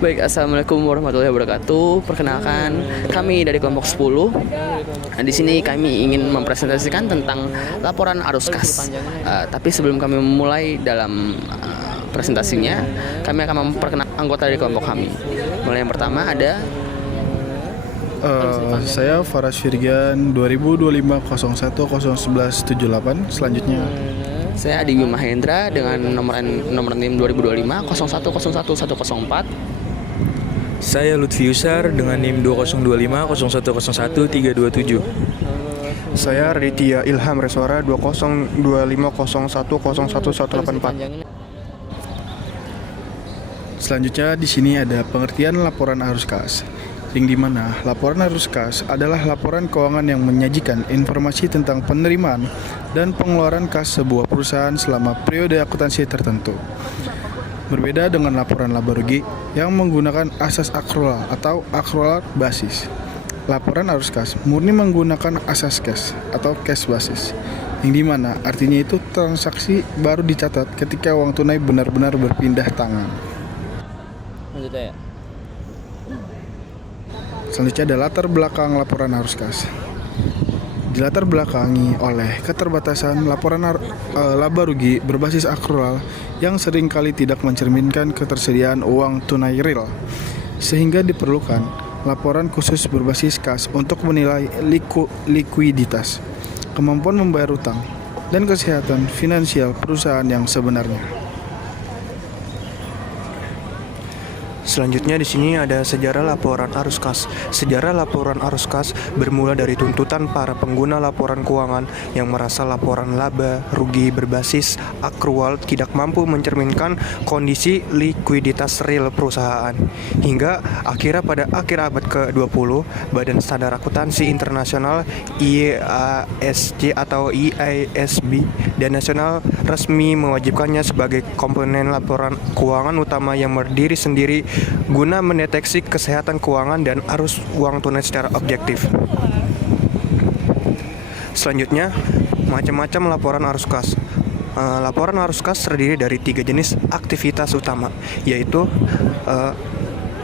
Baik, assalamualaikum warahmatullahi wabarakatuh. Perkenalkan, kami dari kelompok 10. Di sini kami ingin mempresentasikan tentang laporan arus kas. Tapi sebelum kami memulai dalam presentasinya, kami akan memperkenalkan anggota dari kelompok kami. Mulai yang pertama ada saya Faras Firgan 2025-01-01178. Selanjutnya saya Adi Mahendra dengan nomor NIM 2025 0101 104. Saya Lutfi Yusar dengan NIM 2025 0101 327. Saya Raditya Ilham Reswara 202501011184. Selanjutnya di sini ada pengertian laporan arus kas, yang dimana laporan arus kas adalah laporan keuangan yang menyajikan informasi tentang penerimaan dan pengeluaran kas sebuah perusahaan selama periode akuntansi tertentu. Berbeda dengan laporan laba rugi yang menggunakan asas akrual atau akrual basis. Laporan arus kas murni menggunakan asas cash atau cash basis, yang dimana artinya itu transaksi baru dicatat ketika uang tunai benar-benar berpindah tangan. Selanjutnya ada latar belakang laporan arus kas. Dilatar belakangi oleh keterbatasan laporan laba rugi berbasis akrual yang seringkali tidak mencerminkan ketersediaan uang tunai real, sehingga diperlukan laporan khusus berbasis kas untuk menilai likuiditas, kemampuan membayar utang, dan kesehatan finansial perusahaan yang sebenarnya. Selanjutnya di sini ada sejarah laporan arus kas. Sejarah laporan arus kas bermula dari tuntutan para pengguna laporan keuangan yang merasa laporan laba rugi berbasis akrual tidak mampu mencerminkan kondisi likuiditas real perusahaan. Hingga akhirnya pada akhir abad ke-20, Badan Standar Akuntansi Internasional IASC atau IASB dan nasional resmi mewajibkannya sebagai komponen laporan keuangan utama yang berdiri sendiri guna mendeteksi kesehatan keuangan dan arus uang tunai secara objektif. Selanjutnya, macam-macam laporan arus kas. Laporan arus kas terdiri dari 3 jenis aktivitas utama, yaitu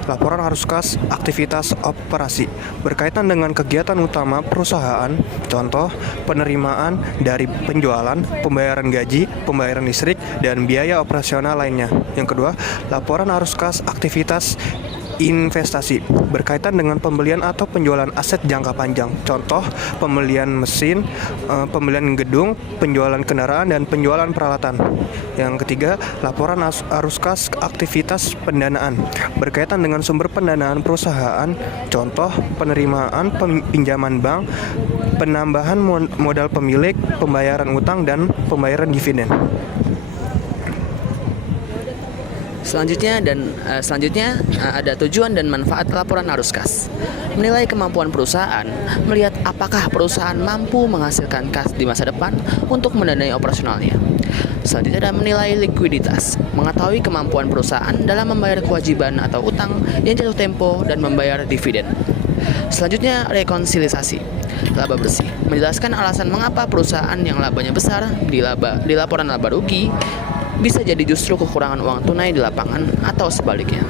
laporan arus kas aktivitas operasi berkaitan dengan kegiatan utama perusahaan, contoh penerimaan dari penjualan, pembayaran gaji, pembayaran listrik, dan biaya operasional lainnya. Yang kedua, laporan arus kas aktivitas investasi berkaitan dengan pembelian atau penjualan aset jangka panjang, contoh pembelian mesin, pembelian gedung, penjualan kendaraan, dan penjualan peralatan. Yang ketiga, laporan arus kas aktivitas pendanaan berkaitan dengan sumber pendanaan perusahaan, contoh penerimaan pinjaman bank, penambahan modal pemilik, pembayaran utang, dan pembayaran dividen. Selanjutnya ada tujuan dan manfaat laporan arus kas. Menilai kemampuan perusahaan, melihat apakah perusahaan mampu menghasilkan kas di masa depan untuk mendanai operasionalnya. Selanjutnya ada menilai likuiditas, mengetahui kemampuan perusahaan dalam membayar kewajiban atau utang yang jatuh tempo dan membayar dividen. Selanjutnya rekonsiliasi, laba bersih, menjelaskan alasan mengapa perusahaan yang labanya besar di laporan laba rugi bisa jadi justru kekurangan uang tunai di lapangan atau sebaliknya.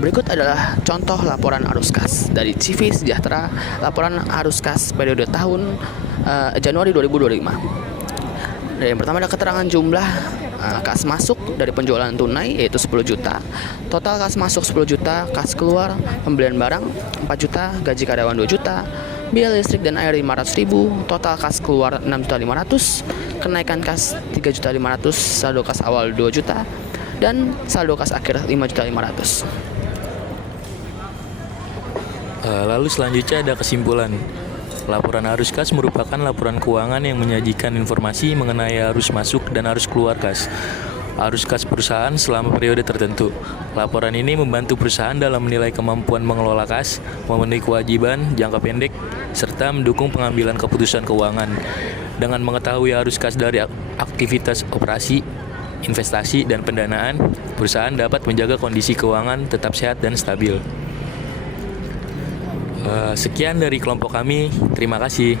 Berikut adalah contoh laporan arus kas dari CV Sejahtera, laporan arus kas periode tahun Januari 2025. Yang pertama ada keterangan jumlah kas masuk dari penjualan tunai yaitu 10 juta, total kas masuk 10 juta, kas keluar pembelian barang 4 juta, gaji karyawan 2 juta, biaya listrik dan air 500.000, total kas keluar 6.500.000, kenaikan kas 3.500.000, saldo kas awal 2 juta, dan saldo kas akhir 5.500.000. Lalu selanjutnya ada kesimpulan. Laporan arus kas merupakan laporan keuangan yang menyajikan informasi mengenai arus masuk dan arus keluar kas. Arus kas perusahaan selama periode tertentu. Laporan ini membantu perusahaan dalam menilai kemampuan mengelola kas, memenuhi kewajiban jangka pendek, serta mendukung pengambilan keputusan keuangan. Dengan mengetahui arus kas dari aktivitas operasi, investasi, dan pendanaan, perusahaan dapat menjaga kondisi keuangan tetap sehat dan stabil. Sekian dari kelompok kami, terima kasih.